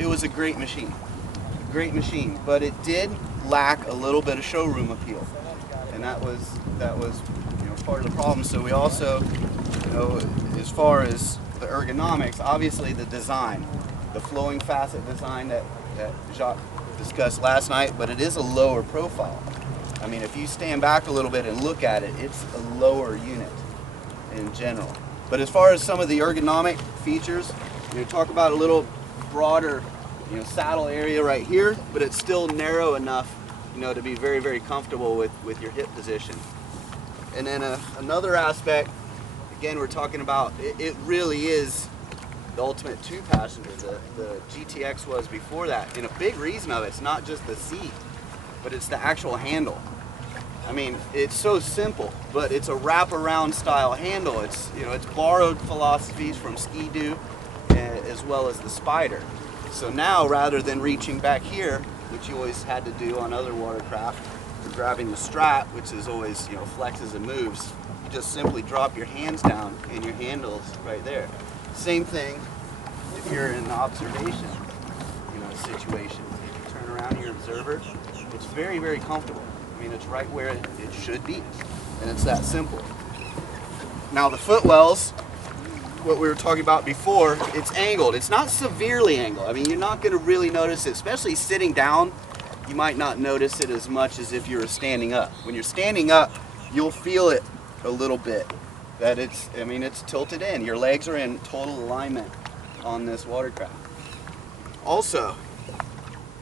it was a great machine. Great machine, but it did lack a little bit of showroom appeal. And that was part of the problem. So we also, as far as the ergonomics, obviously the design, the flowing facet design that Jacques discussed last night, but it is a lower profile. I mean, if you stand back a little bit and look at it, it's a lower unit in general. But as far as some of the ergonomic features, talk about a little broader, saddle area right here, but it's still narrow enough, to be very, very comfortable with your hip position. And then another aspect, again, we're talking about, it really is the ultimate two-passenger. The GTX was before that. And a big reason of it's not just the seat, but it's the actual handle. I mean, it's so simple, but it's a wraparound style handle. It's borrowed philosophies from Ski-Doo as well as the Spider. So now, rather than reaching back here, which you always had to do on other watercraft, or grabbing the strap, which is always flexes and moves, you just simply drop your hands down and your handle's right there. Same thing if you're in the observation situation. You turn around your observer, it's very, very comfortable. I mean, it's right where it should be, and it's that simple. Now the footwells, what we were talking about before, it's angled. It's not severely angled. I mean, you're not going to really notice it, especially sitting down. You might not notice it as much as if you were standing up. When you're standing up, you'll feel it a little bit, that it's tilted in. Your legs are in total alignment on this watercraft. Also,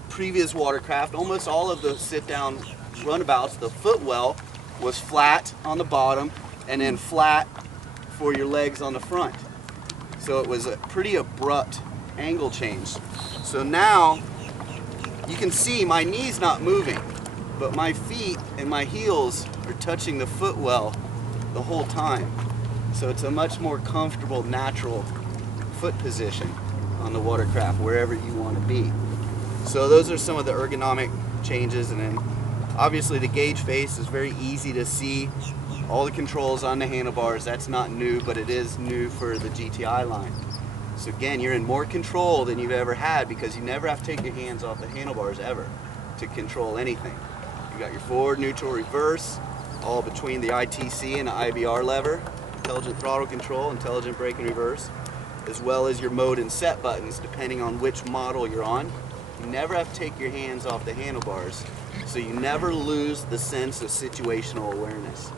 previous watercraft, almost all of the sit-down runabouts, the footwell was flat on the bottom and then flat for your legs on the front. So it was a pretty abrupt angle change. So now you can see my knee's not moving, but my feet and my heels are touching the footwell the whole time. So it's a much more comfortable, natural foot position on the watercraft, wherever you want to be. So those are some of the ergonomic changes, and then obviously the gauge face is very easy to see. All the controls on the handlebars, that's not new, but it is new for the GTI line. So again, you're in more control than you've ever had, because you never have to take your hands off the handlebars ever to control anything. You got your forward, neutral, reverse, all between the ITC and the IBR lever, intelligent throttle control, intelligent brake and reverse, as well as your mode and set buttons depending on which model you're on. You never have to take your hands off the handlebars, so you never lose the sense of situational awareness.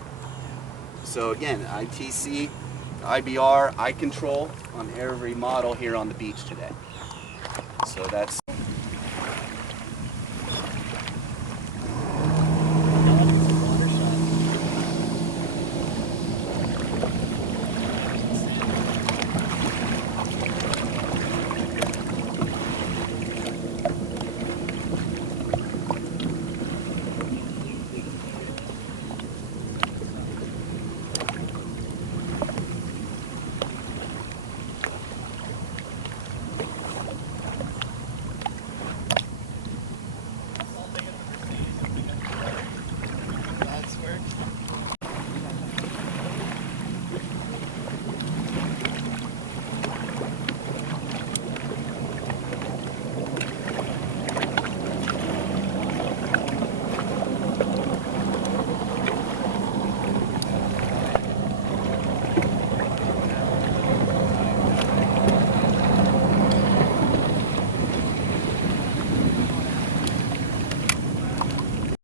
So again, ITC, IBR, eye control on every model here on the beach today. So that's